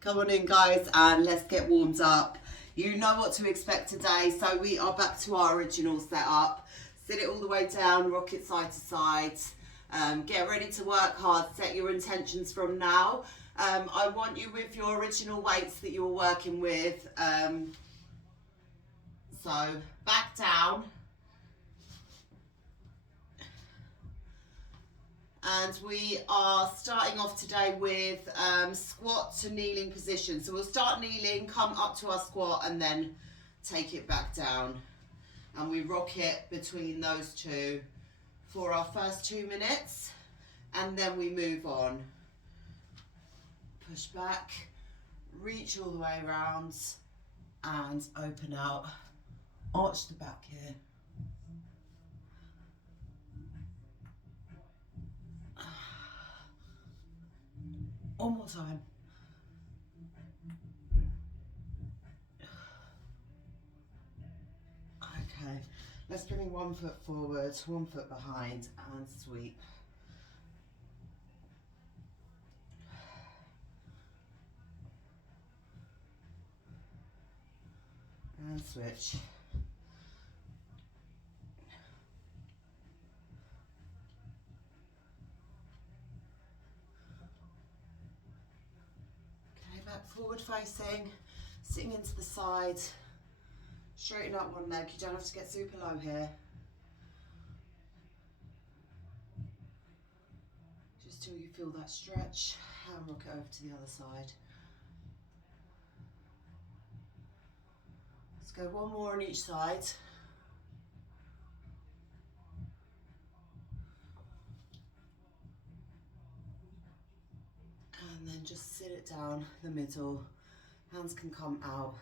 Come on in, guys, and let's get warmed up. You know what to expect today, so we are back to our original setup. Sit it all the way down, rock it side to side. Get ready to work hard, set your intentions from now. I want you with your original weights that you were working with. So back down. And we are starting off today with squat to kneeling position. So we'll start kneeling, come up to our squat, and then take it back down. And we rock it between those two for our first 2 minutes. And then we move on. Push back, reach all the way around, and open out. Arch the back here. One more time. Okay, let's bring 1 foot forward, 1 foot behind, and sweep. And switch. Forward facing, sitting into the side, straighten up one leg. You don't have to get super low here. Just till you feel that stretch, and rock it over to the other side. Let's go one more on each side. And then just sit it down the middle. Hands can come out.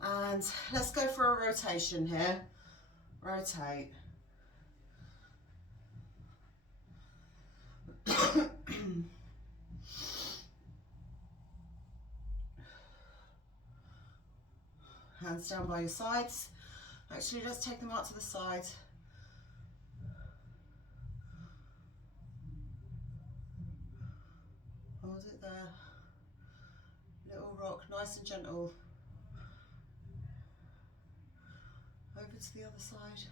And let's go for a rotation here. Rotate. Hands down by your sides. Actually, let's take them out to the side. Hold it there. Little rock, nice and gentle. Over to the other side.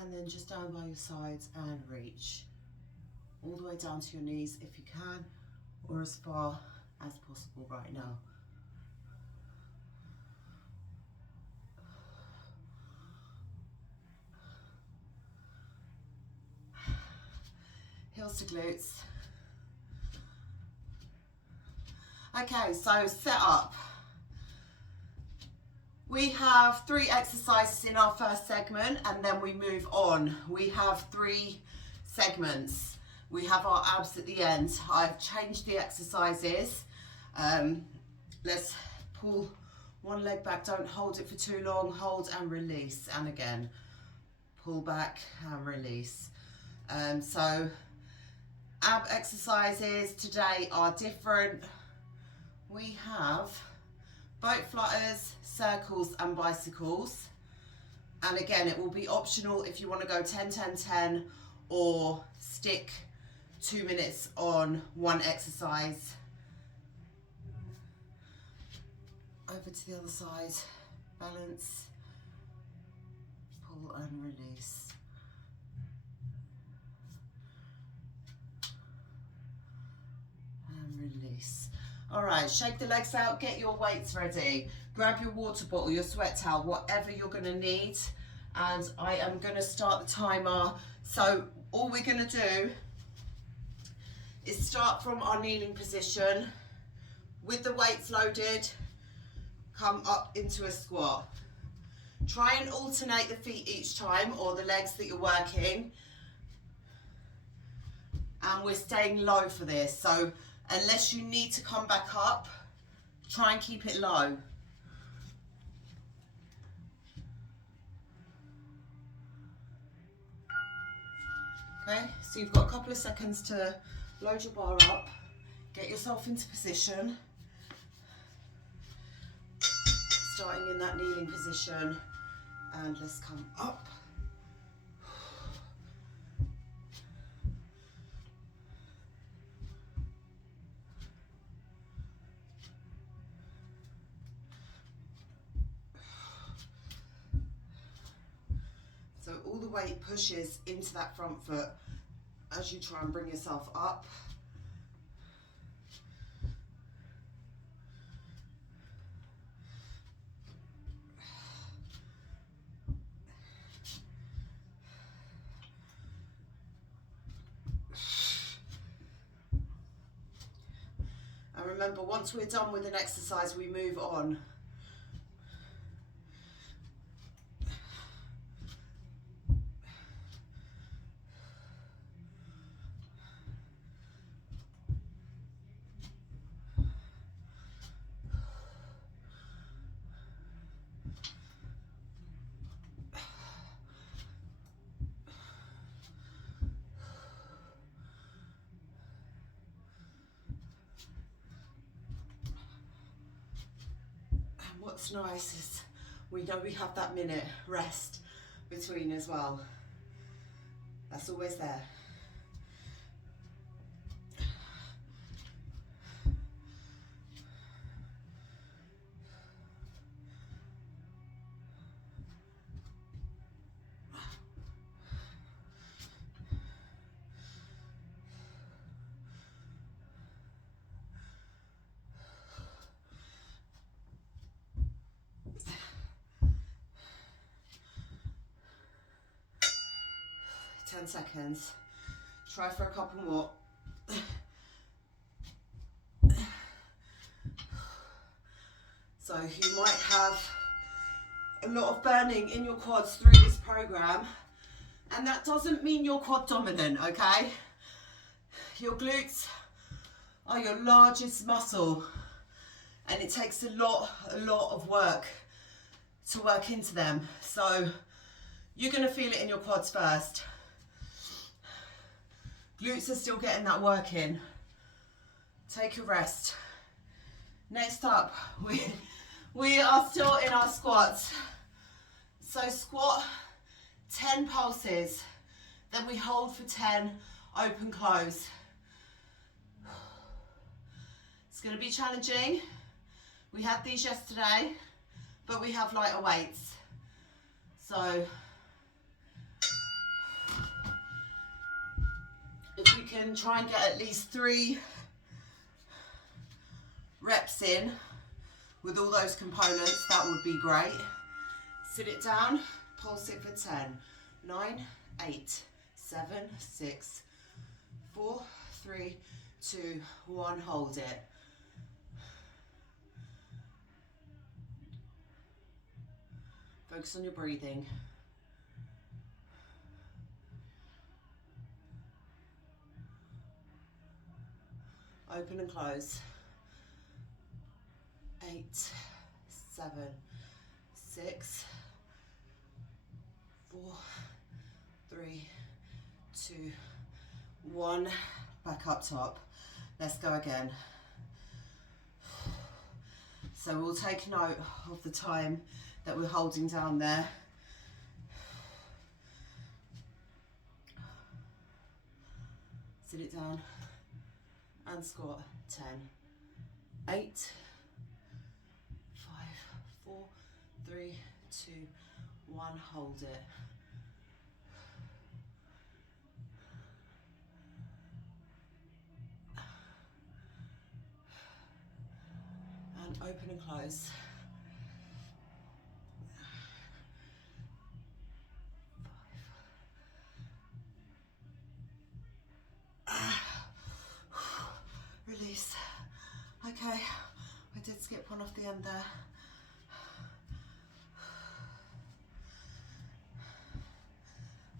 And then just down by your sides and reach. All the way down to your knees if you can, or as far as possible right now. Heels to glutes. Okay, so set up. We have 3 exercises in our first segment, and then we move on. We have 3 segments. We have our abs at the end. I've changed the exercises. Let's pull one leg back. Don't hold it for too long. Hold and release. And again, pull back and release. So ab exercises today are different. We have boat flutters, circles and bicycles. And again, it will be optional if you want to go 10, 10, 10 or stick 2 minutes on one exercise. Over to the other side, balance, pull and release. And release. All right, shake the legs out, get your weights ready. Grab your water bottle, your sweat towel, whatever you're gonna need. And I am gonna start the timer. So all we're gonna do is start from our kneeling position with the weights loaded, come up into a squat. Try and alternate the feet each time, or the legs that you're working. And we're staying low for this. So unless you need to come back up, try and keep it low. Okay, so you've got a couple of seconds to load your bar up, get yourself into position, starting in that kneeling position, and let's come up. So all the weight pushes into that front foot as you try and bring yourself up. And remember, once we're done with an exercise, we move on. What's nice is we know we have that minute rest between as well. That's always there. Seconds. Try for a couple more. So you might have a lot of burning in your quads through this program, and that doesn't mean you're quad dominant, okay? Your glutes are your largest muscle, and it takes a lot of work to work into them. So you're gonna feel it in your quads first. Glutes are still getting that work in. Take a rest. Next up, we are still in our squats. So squat 10 pulses, then we hold for 10, open, close. It's gonna be challenging. We had these yesterday, but we have lighter weights. So if we can try and get at least 3 reps in with all those components, that would be great. Sit it down, pulse it for 10. 9, 8, 7, 6, 4, 3, 2, 1, hold it. Focus on your breathing. Open and close. 8, 7, 6, 4, 3, 2, 1. Back up top. Let's go again. So we'll take note of the time that we're holding down there. Sit it down and squat. 10, 8, 5, 4, 3, 2, 1, hold it. And open and close. 5. Release. Okay, I did skip one off the end there.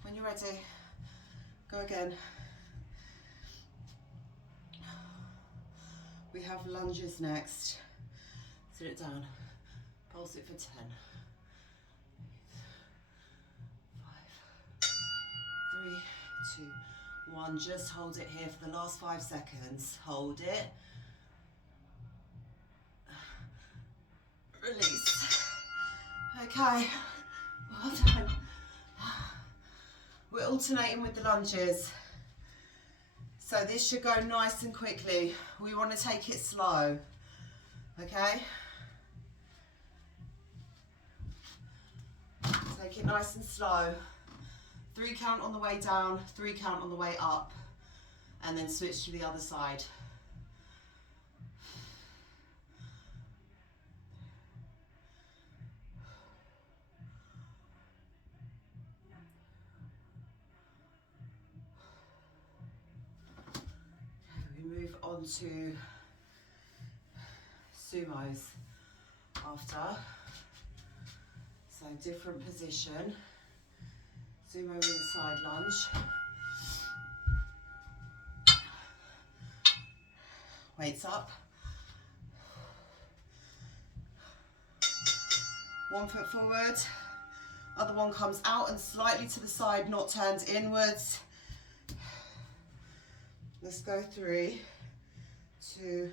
When you're ready, go again. We have lunges next. Sit it down, pulse it for 10. 5, 3, 2, 1. Just hold it here for the last 5 seconds. Hold it. Release. Okay, well done. We're alternating with the lunges. So this should go nice and quickly. We want to take it slow, okay? Take it nice and slow. 3 count on the way down, 3 count on the way up, and then switch to the other side. We move on to sumos after. So different position. Sumo with a side lunge. Weights up. 1 foot forward. Other one comes out and slightly to the side, not turned inwards. Let's go 3, 2,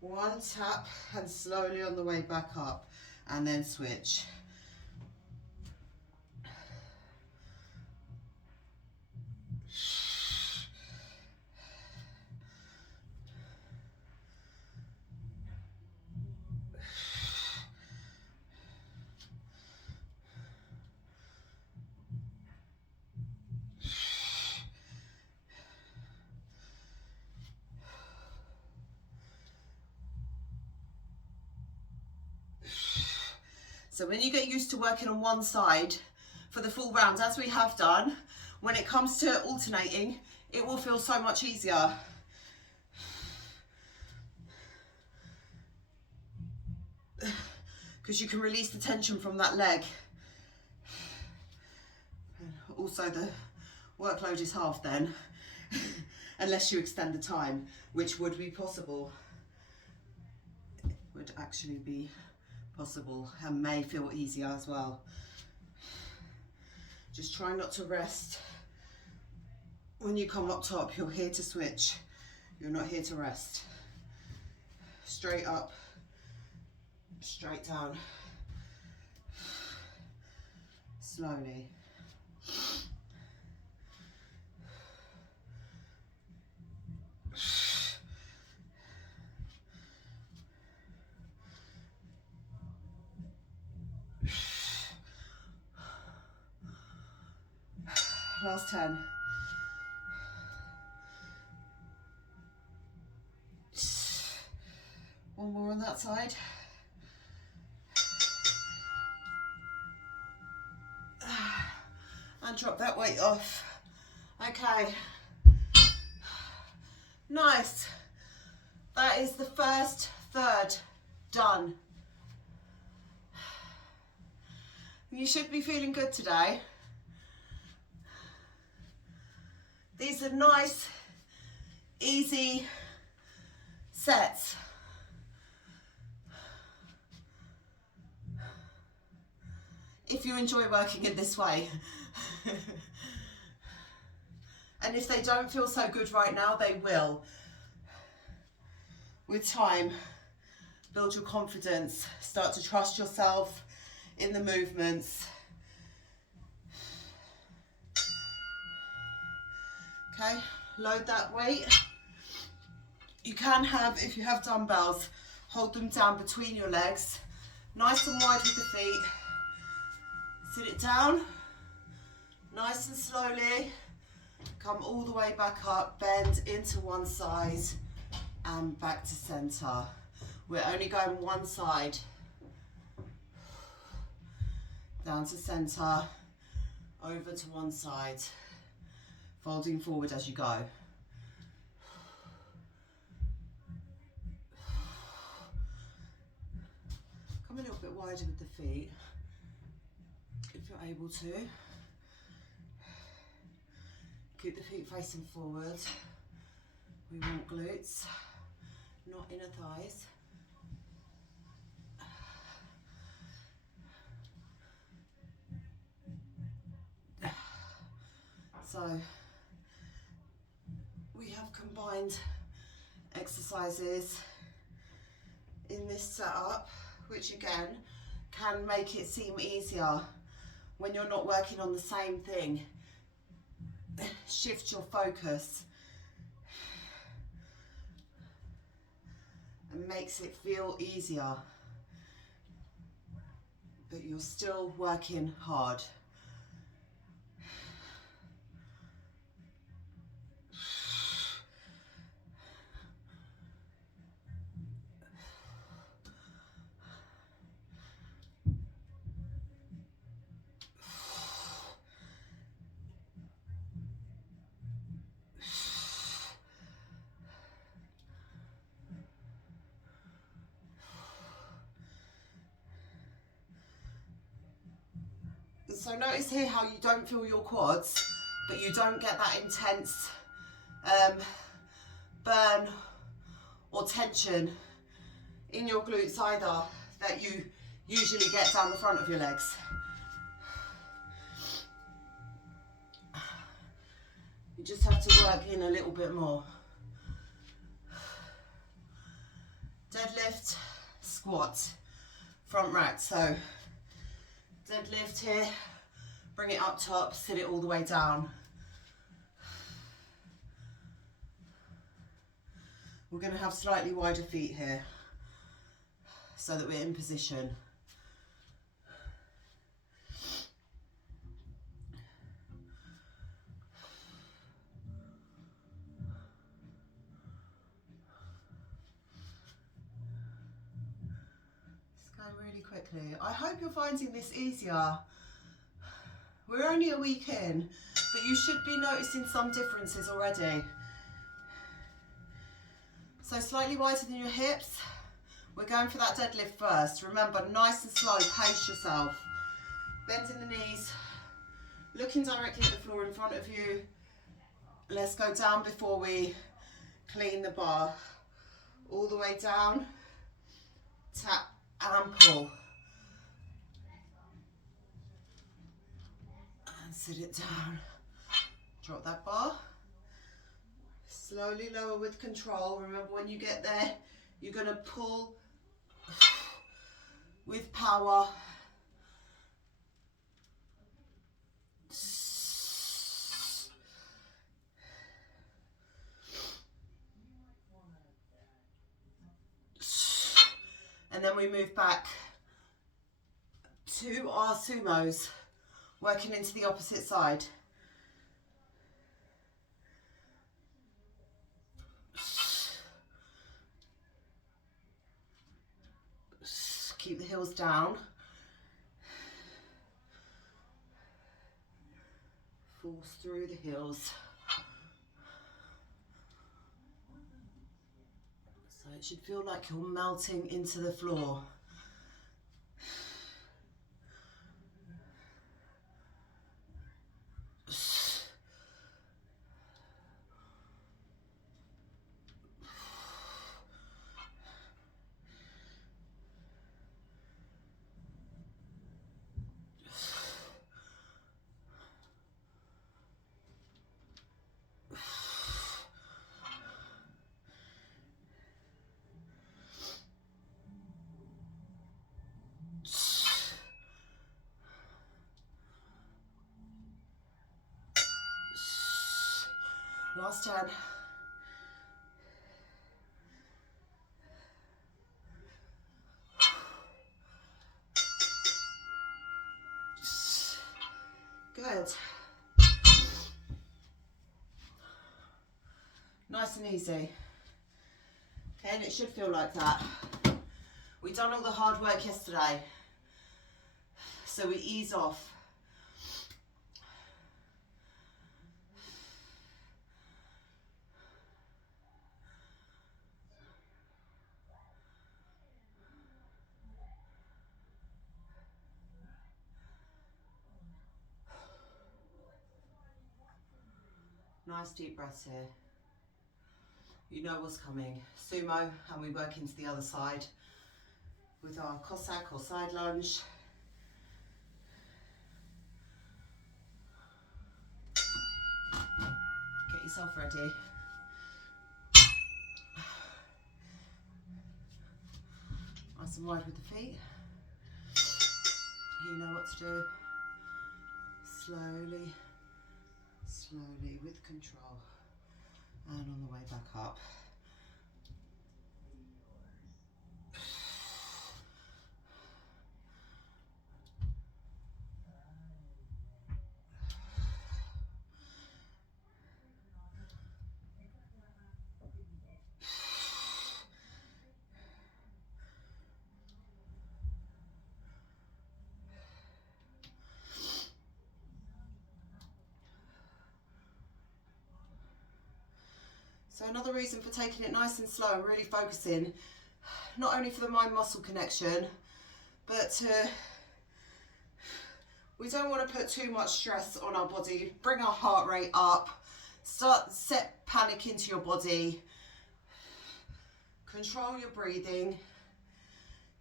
1, tap, and slowly on the way back up, and then switch. So when you get used to working on one side for the full round, as we have done, when it comes to alternating, it will feel so much easier. Because you can release the tension from that leg. And also the workload is half then, unless you extend the time, which would be possible. It would actually be possible and may feel easier as well. Just try not to rest. When you come up top, you're here to switch. You're not here to rest. Straight up, straight down. Slowly. Last 10. One more on that side. And drop that weight off. Okay. Nice. That is the first third done. You should be feeling good today. These are nice, easy sets. If you enjoy working in this way. And if they don't feel so good right now, they will. With time, build your confidence, start to trust yourself in the movements. Okay, load that weight. You can have, if you have dumbbells, hold them down between your legs, nice and wide with the feet. Sit it down, nice and slowly. Come all the way back up, bend into one side and back to center. We're only going one side. Down to center, over to one side. Folding forward as you go. Come a little bit wider with the feet, if you're able to. Keep the feet facing forward. We want glutes, not inner thighs. So we have combined exercises in this setup, which again, can make it seem easier when you're not working on the same thing. Shift your focus and makes it feel easier, but you're still working hard. So notice here how you don't feel your quads, but you don't get that intense burn or tension in your glutes either that you usually get down the front of your legs. You just have to work in a little bit more. Deadlift, squat, front rack. So deadlift here, bring it up top, sit it all the way down. We're going to have slightly wider feet here so that we're in position. It's going really quickly. I hope you're finding this easier. We're only a week in, but you should be noticing some differences already. So slightly wider than your hips. We're going for that deadlift first. Remember, nice and slow, pace yourself. Bending the knees, looking directly at the floor in front of you. Let's go down before we clean the bar. All the way down, tap and pull. And sit it down. Drop that bar. Slowly lower with control. Remember, when you get there, you're going to pull with power. And then we move back to our sumos, working into the opposite side. Keep the heels down. Force through the heels. So it should feel like you're melting into the floor. Last 10. Good. Nice and easy. Okay, and it should feel like that. We've done all the hard work yesterday, so we ease off. Nice deep breaths here. You know what's coming. Sumo, and we work into the other side with our Cossack or side lunge. Get yourself ready. Nice and wide with the feet. You know what to do. Slowly, slowly, with control. And on the way back up. So another reason for taking it nice and slow and really focusing, not only for the mind-muscle connection, but we don't want to put too much stress on our body, bring our heart rate up, set panic into your body, control your breathing,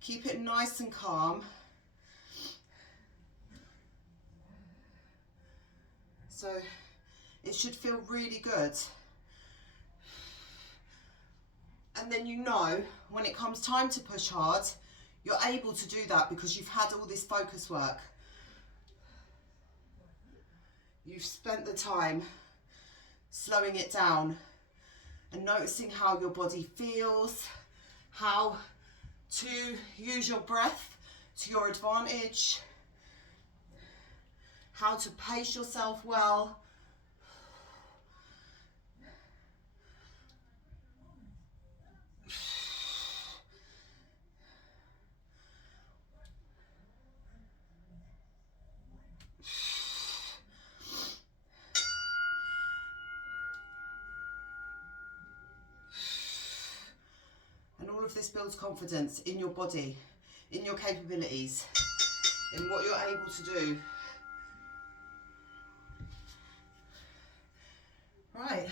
keep it nice and calm. So it should feel really good. And then you know, when it comes time to push hard, you're able to do that because you've had all this focus work. You've spent the time slowing it down and noticing how your body feels, how to use your breath to your advantage, how to pace yourself well. And all of this builds confidence in your body, in your capabilities, in what you're able to do. Right.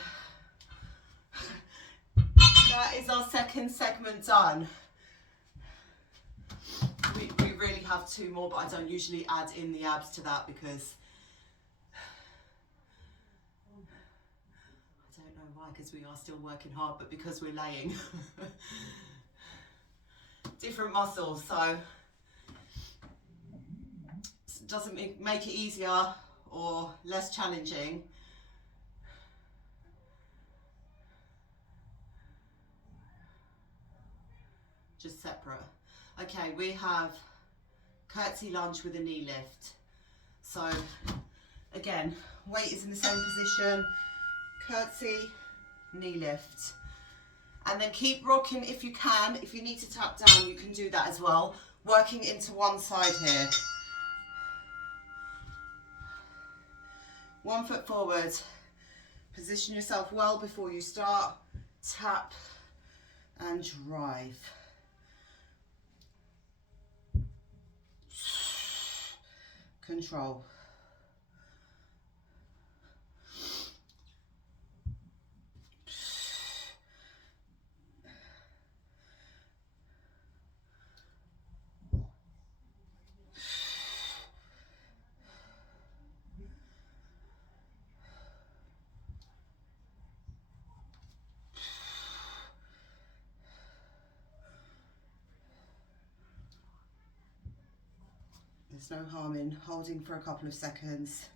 That is our second segment done. We really have two more, but I don't usually add in the abs to that because I don't know why, because we are still working hard, but because we're laying. Different muscles, so it doesn't make it easier or less challenging. Just separate. Okay, we have curtsy lunge with a knee lift. So again, weight is in the same position, curtsy, knee lift. And then keep rocking if you can. If you need to tap down, you can do that as well. Working into one side here. 1 foot forward. Position yourself well before you start. Tap and drive. Control. There's no harm in holding for a couple of seconds.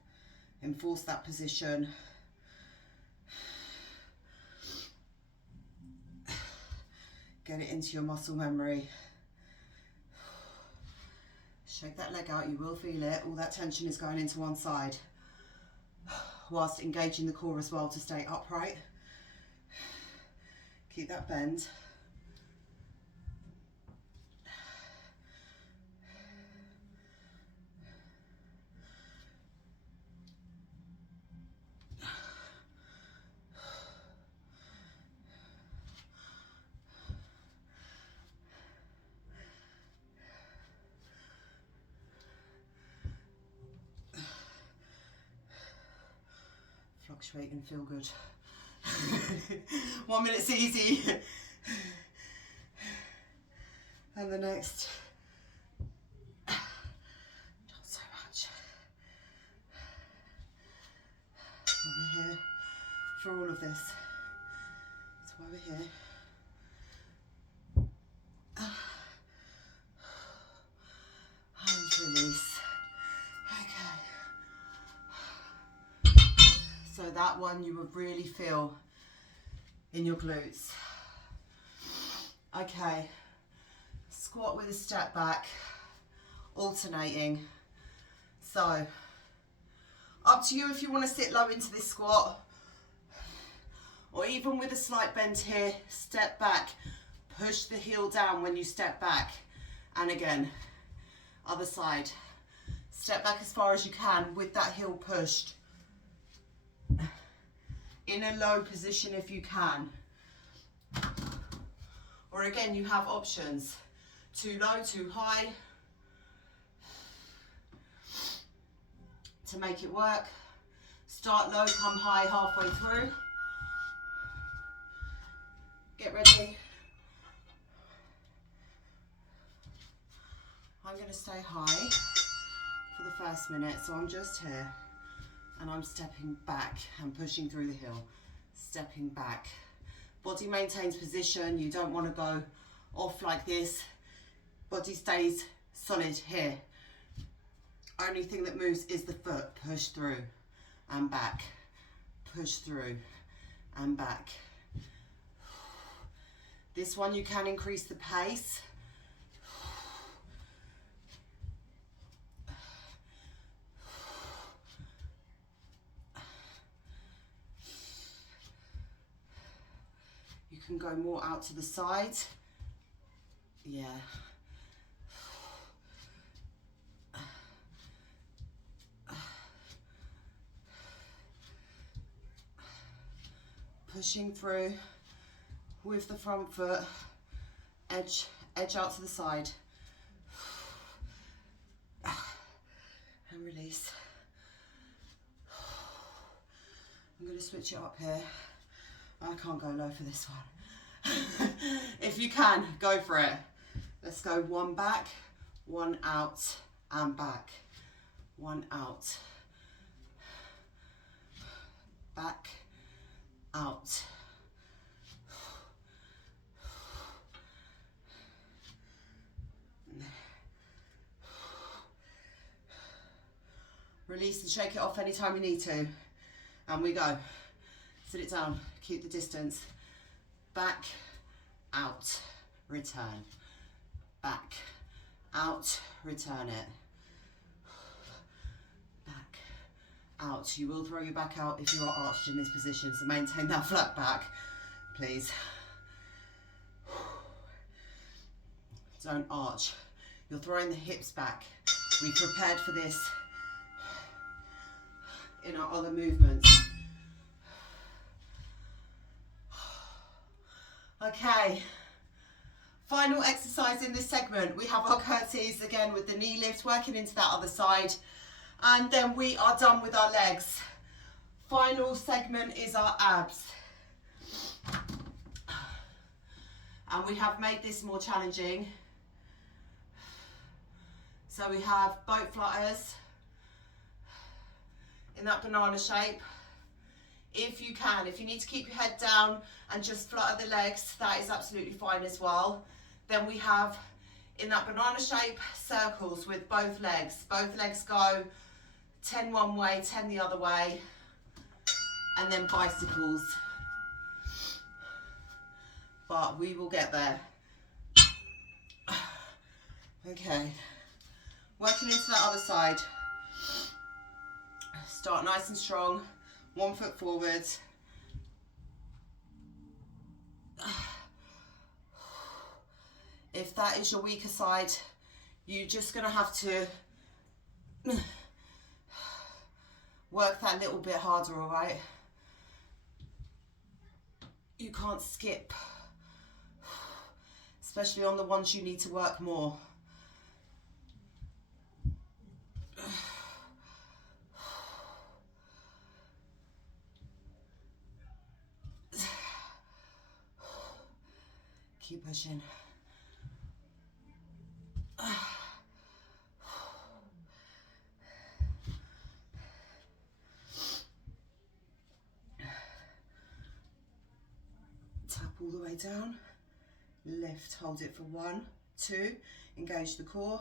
Enforce that position. Get it into your muscle memory. Shake that leg out, you will feel it. All that tension is going into one side, whilst engaging the core as well to stay upright. Keep that bend. Fluctuate and feel good. 1 minute's easy. And the next, not so much. We're here for all of this. That's why we're here. And release. that one you would really feel in your glutes. Okay, squat with a step back, alternating. So, up to you if you want to sit low into this squat, or even with a slight bend here, step back, push the heel down when you step back. And again, other side. Step back as far as you can with that heel pushed. In a low position if you can. Or again, you have options. Too low, too high. To make it work. Start low, come high halfway through. Get ready. I'm going to stay high for the first minute, so I'm just here and I'm stepping back and pushing through the heel. Stepping back. Body maintains position, you don't want to go off like this. Body stays solid here. Only thing that moves is the foot. Push through and back. Push through and back. This one you can increase the pace. You can go more out to the side. Yeah. Pushing through with the front foot, edge out to the side. And release. I'm going to switch it up here. I can't go low for this one. If you can, go for it. Let's go one back, one out, and back. One out. Back, out. Release and shake it off anytime you need to. And we go. Sit it down, keep the distance. Back, out, return. Back, out, return it. Back, out. You will throw your back out if you are arched in this position, so maintain that flat back, please. Don't arch. You're throwing the hips back. We prepared for this in our other movements. Okay, final exercise in this segment. We have our curtsies again with the knee lift, working into that other side, and then we are done with our legs. Final segment is our abs. And we have made this more challenging. So we have boat flutters in that banana shape. If you can, if you need to keep your head down and just flutter the legs, that is absolutely fine as well. Then we have, in that banana shape, circles with both legs. Both legs go 10 one way, 10 the other way, and then bicycles. But we will get there. Okay, working into that other side. Start nice and strong. 1 foot forward. If that is your weaker side, you're just going to have to work that little bit harder, all right? You can't skip, especially on the ones you need to work more. Keep pushing. Tap all the way down. Lift, hold it for 1, 2. Engage the core.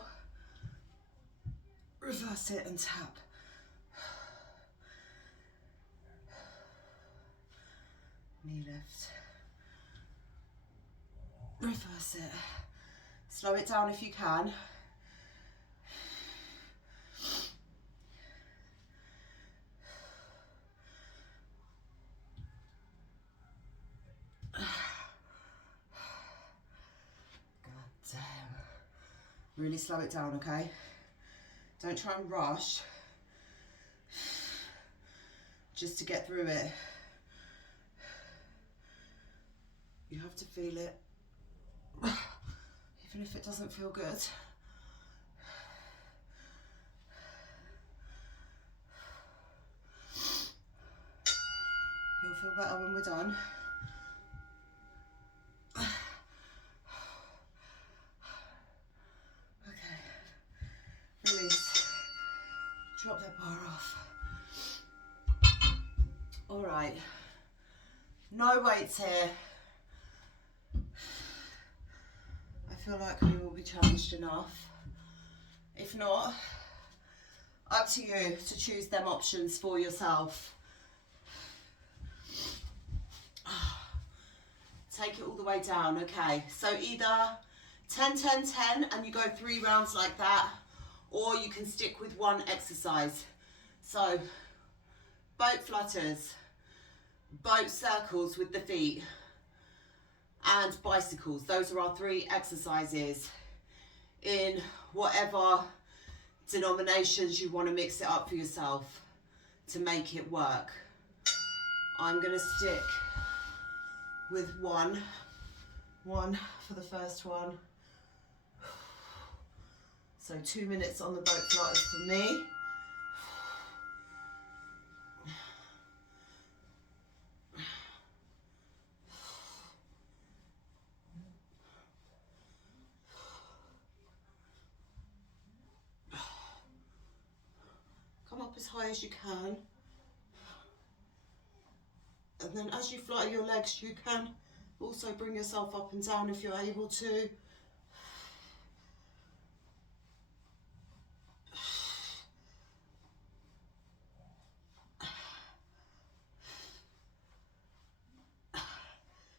Reverse it and tap. knee lift. Reverse it. Slow it down if you can. God damn. Really slow it down, okay? Don't try and rush. Just to get through it. You have to feel it. Even if it doesn't feel good. You'll feel better when we're done. Okay. Release. Drop that bar off. All right. No weights here. I feel like we will be challenged enough. If not, up to you to choose them options for yourself. Take it all the way down, okay? So either 10, 10, 10 and you go 3 rounds like that, or you can stick with one exercise. So boat flutters, boat circles with the feet, and bicycles. Those are our 3 exercises in whatever denominations you want to mix it up for yourself to make it work. I'm going to stick with one for the first one. So 2 minutes on the boat flutters for me. Come up as high as you can. And then as you flutter your legs, you can also bring yourself up and down if you're able to.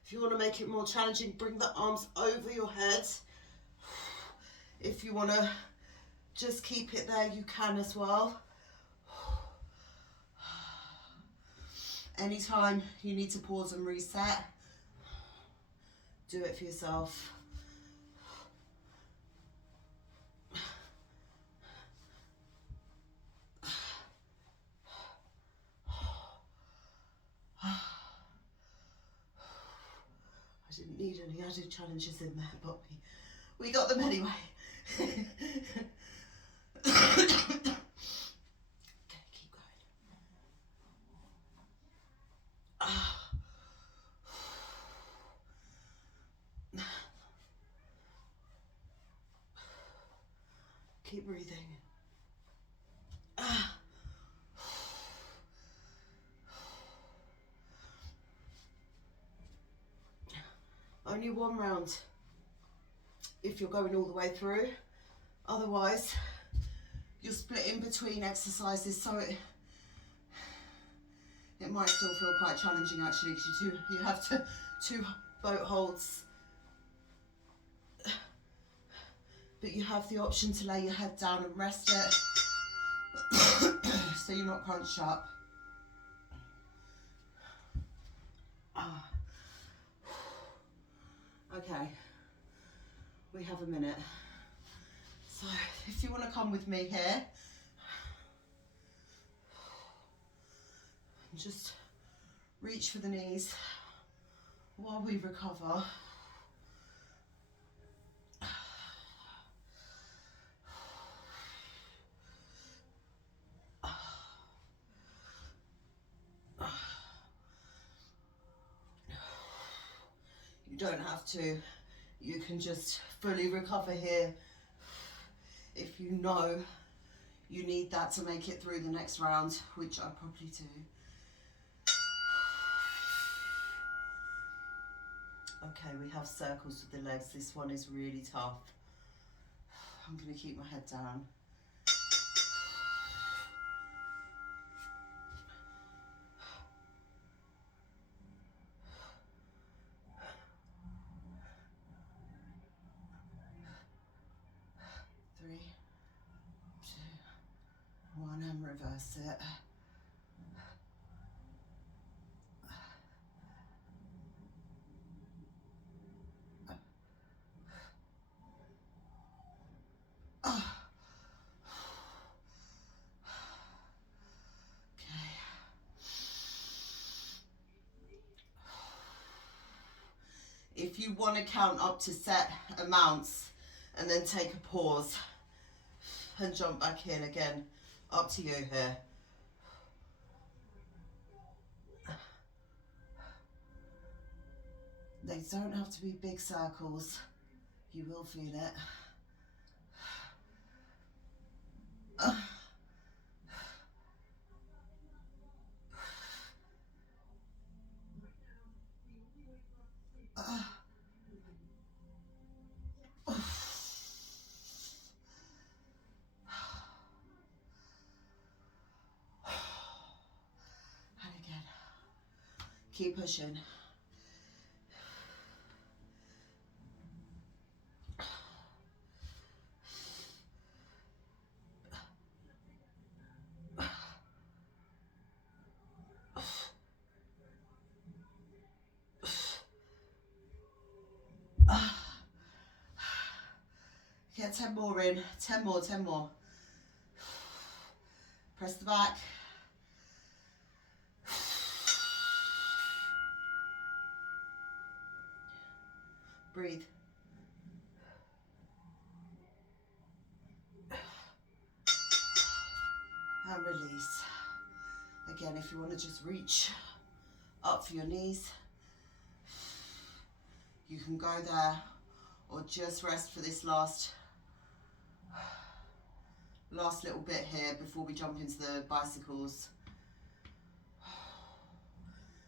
If you want to make it more challenging, bring the arms over your head. If you want to just keep it there, you can as well. Anytime you need to pause and reset, do it for yourself. I didn't need any added challenges in there, but we got them anyway. Okay, keep going. Keep breathing. Only 1 round if you're going all the way through. Otherwise, you're split in between exercises, so it might still feel quite challenging actually, because you have two boat holds. But you have the option to lay your head down and rest it so you're not crunched up. Okay, we have a minute. So if you want to come with me here, and just reach for the knees while we recover. You don't have to. You can just fully recover here if you know you need that to make it through the next round, which I probably do. Okay, we have circles with the legs. This one is really tough. I'm going to keep my head down. reverse it. If you want to count up to set amounts and then take a pause and jump back in again, up to you here. They don't have to be big circles. You will feel it. And again. Keep pushing. Get 10 more in. 10 more, 10 more. Press the back. Breathe. And release. Again, if you want to just reach up for your knees, you can go there, or just rest for this last little bit here before we jump into the bicycles.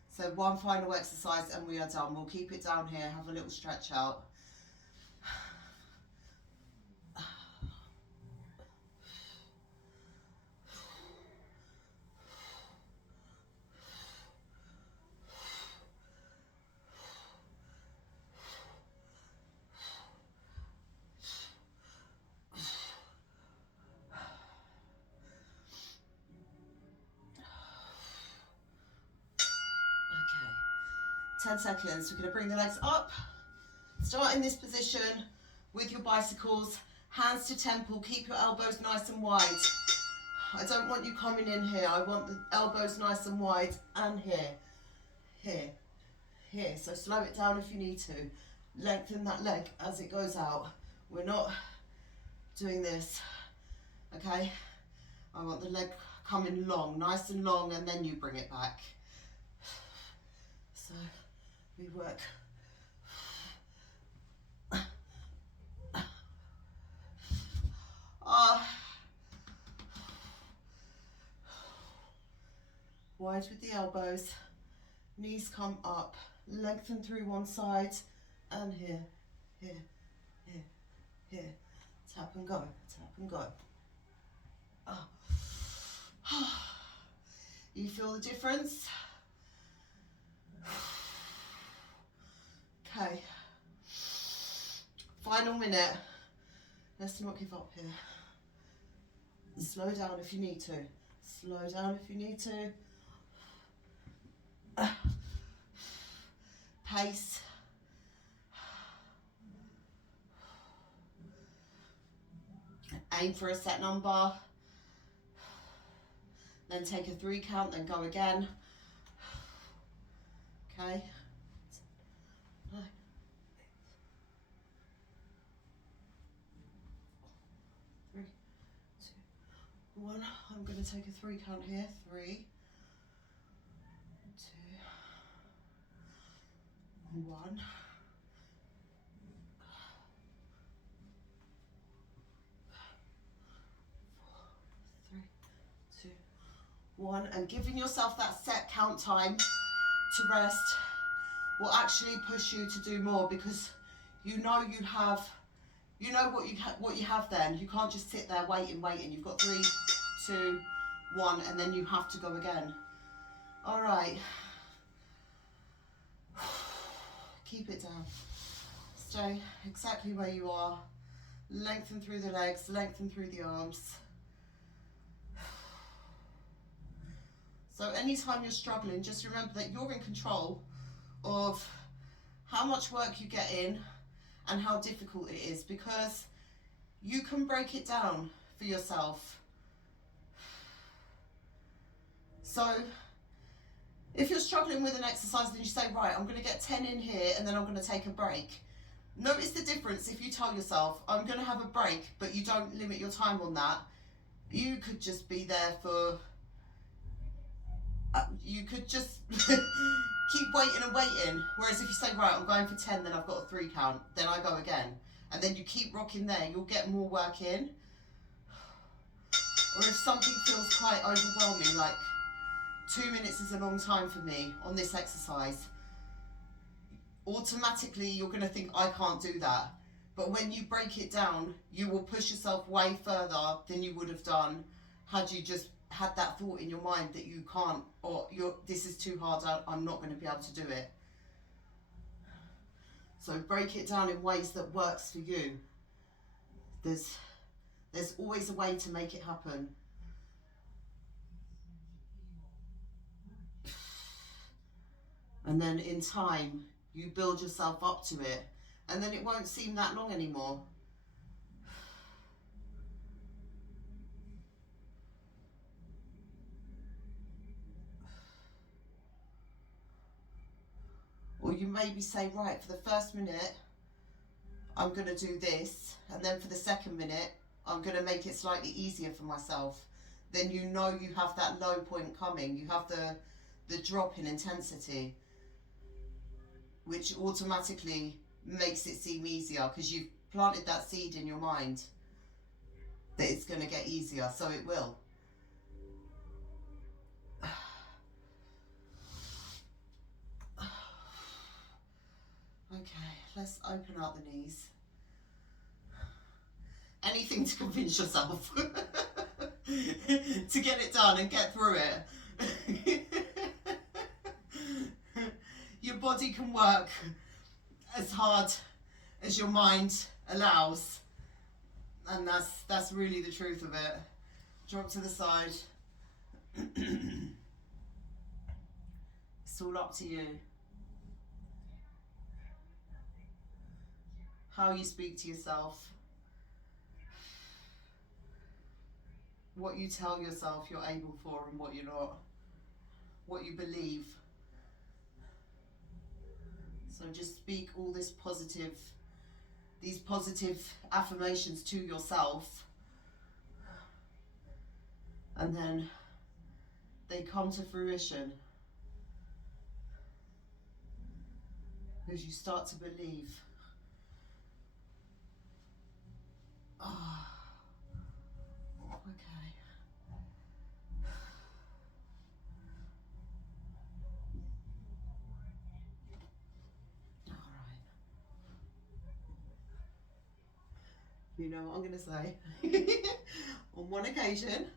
So one final exercise and we are done. We'll keep it down here, have a little stretch out. Okay, 10 seconds. We're going to bring the legs up. Start in this position with your bicycles, hands to temple, keep your elbows nice and wide. I don't want you coming in here, I want the elbows nice and wide, and here. So slow it down if you need to. Lengthen that leg as it goes out. We're not doing this, okay? I want the leg coming long, nice and long, and then you bring it back. So we work. Wide with the elbows, knees come up, lengthen through one side, and here. Tap and go, tap and go. You feel the difference? Okay. Final minute. Let's not give up here. Slow down if you need to. Slow down if you need to. Pace. Aim for a set number. Then take a 3 count, then go again. Okay. 9, 8, 3, 2, 1. I'm going to take a 3 count here. 3, 2, 1. 1, and giving yourself that set count time to rest will actually push you to do more, because you know what you have then. You can't just sit there waiting. You've got 3, 2, 1, and then you have to go again. All right. Keep it down. Stay exactly where you are. Lengthen through the legs, lengthen through the arms. So anytime you're struggling, just remember that you're in control of how much work you get in and how difficult it is, because you can break it down for yourself. So if you're struggling with an exercise and you say, right, I'm going to get 10 in here and then I'm going to take a break. Notice the difference if you tell yourself, I'm going to have a break, but you don't limit your time on that. You could just be there for, you could just keep waiting and waiting. Whereas if you say, right, I'm going for 10, then I've got a 3 count, then I go again. And then you keep rocking there, you'll get more work in. Or if something feels quite overwhelming, like 2 minutes is a long time for me on this exercise, automatically you're going to think, I can't do that. But when you break it down, you will push yourself way further than you would have done had you just had that thought in your mind that you can't, or this is too hard, I'm not going to be able to do it. So break it down in ways that works for you. There's always a way to make it happen. And then in time, you build yourself up to it, and then it won't seem that long anymore. Or you maybe say, right, for the first minute, I'm going to do this, and then for the second minute, I'm going to make it slightly easier for myself. Then you know you have that low point coming. You have the drop in intensity, which automatically makes it seem easier because you've planted that seed in your mind that it's going to get easier, so it will. Okay, let's open up the knees. Anything to convince yourself to get it done and get through it. Your body can work as hard as your mind allows, and that's really the truth of it. Drop to the side. It's all up to you. How you speak to yourself, what you tell yourself you're able for and what you're not, what you believe. So just speak all these positive affirmations to yourself, and then they come to fruition as you start to believe. Oh, okay. All right. You know what I'm going to say? On one occasion,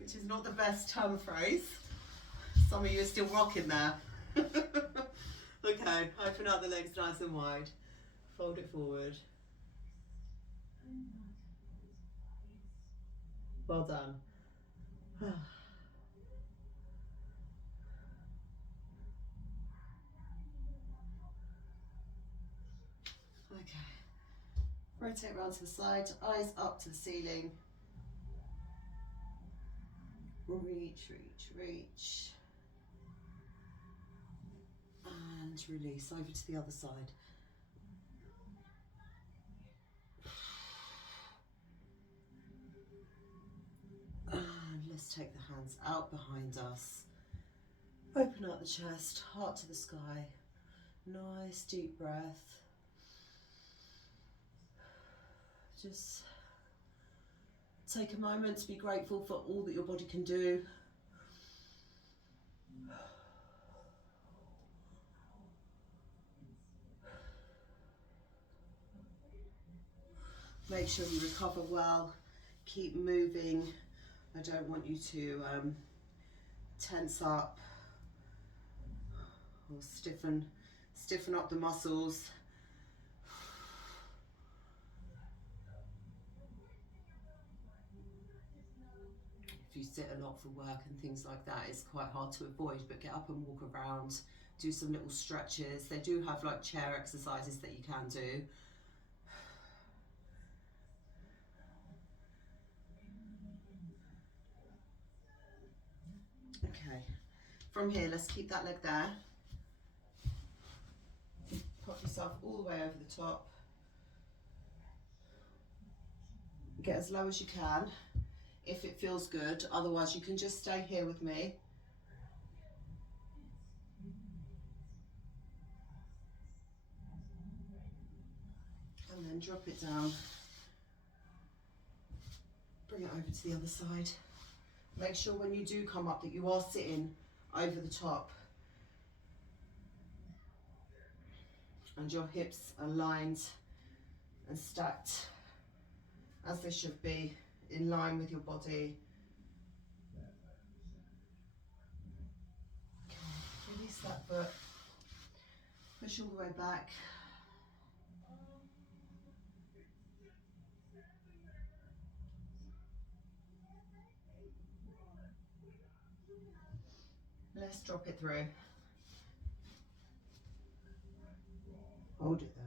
which is not the best term phrase, some of you are still rocking there. Okay, open up the legs nice and wide. Fold it forward. Well done. Okay. Rotate around to the side, eyes up to the ceiling. Reach, reach, reach. And release over to the other side. And let's take the hands out behind us. Open up the chest, heart to the sky. Nice deep breath. Just take a moment to be grateful for all that your body can do. Make sure you recover well. Keep moving. I don't want you to tense up or stiffen up the muscles. If you sit a lot for work and things like that, it's quite hard to avoid, but get up and walk around, do some little stretches. They do have like chair exercises that you can do. Okay, from here, let's keep that leg there. Pop yourself all the way over the top. Get as low as you can if it feels good, otherwise you can just stay here with me. And then drop it down. Bring it over to the other side. Make sure when you do come up that you are sitting over the top. And your hips are lined and stacked as they should be, in line with your body. Okay, release that foot. Push all the way back. Let's drop it through. Hold it there.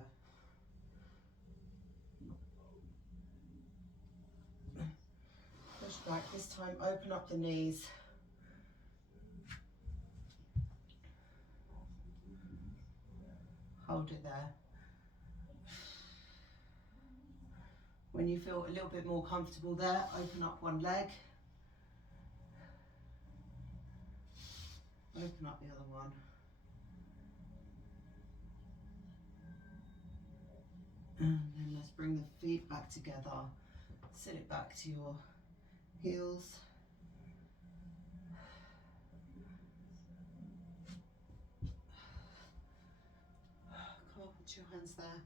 Push back. This time open up the knees. Hold it there. When you feel a little bit more comfortable there, open up one leg. Open up the other one. And then let's bring the feet back together. Sit it back to your heels. Come on, put your hands there.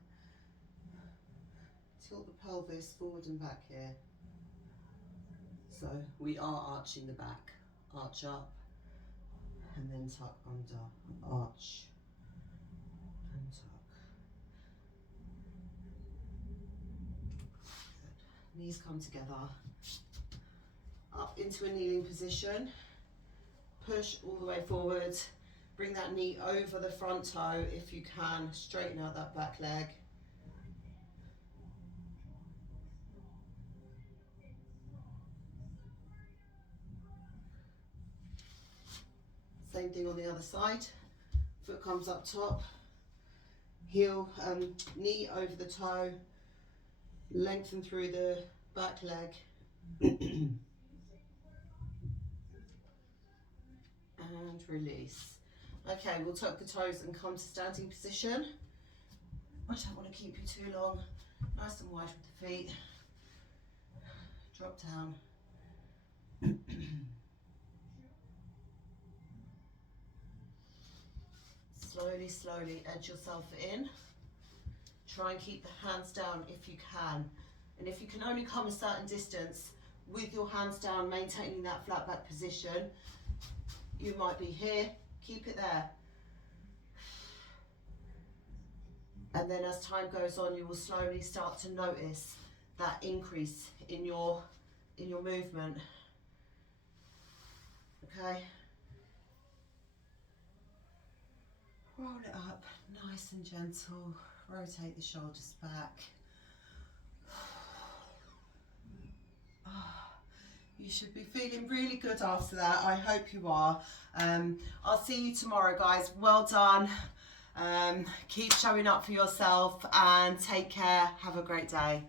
Tilt the pelvis forward and back here. So we are arching the back. Arch up and then tuck under. Arch and tuck. Good. Knees come together. Up into a kneeling position. Push all the way forward. Bring that knee over the front toe if you can. Straighten out that back leg. Same thing on the other side. Foot comes up top. Heel, knee over the toe. Lengthen through the back leg. And release. Okay, we'll tuck the toes and come to standing position. I don't want to keep you too long. Nice and wide with the feet. Drop down. Slowly, slowly edge yourself in. Try and keep the hands down if you can. And if you can only come a certain distance with your hands down, maintaining that flat back position, you might be here, keep it there. And then as time goes on, you will slowly start to notice that increase in your movement. Okay? Roll it up, nice and gentle. Rotate the shoulders back. You should be feeling really good after that. I hope you are. I'll see you tomorrow, guys. Well done. Keep showing up for yourself and take care. Have a great day.